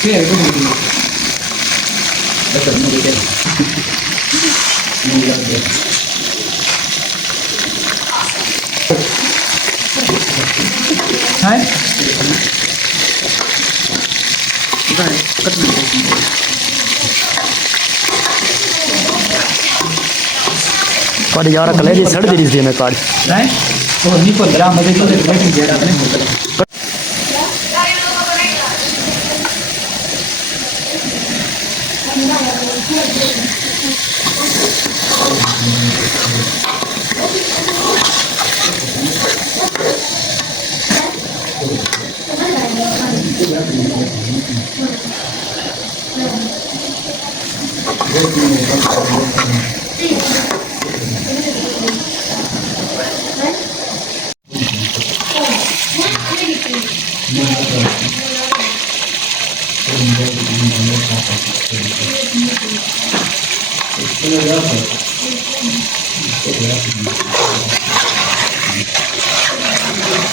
Kaya ito hindi mo. Dapat mo dito. Hindi lang dito. Hai? Bye. Cut mo. काड़ी यार कले जी सड़ दी थी मैं काड़ी Hai? Oh, ni pun drama itu dari meeting dia ada ni.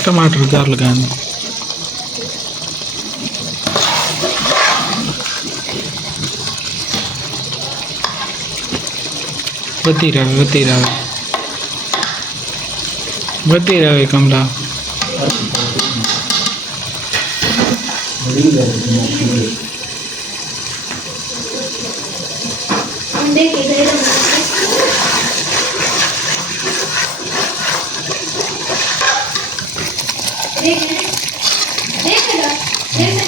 टमाटर jar लगाना बती रहे कमला देख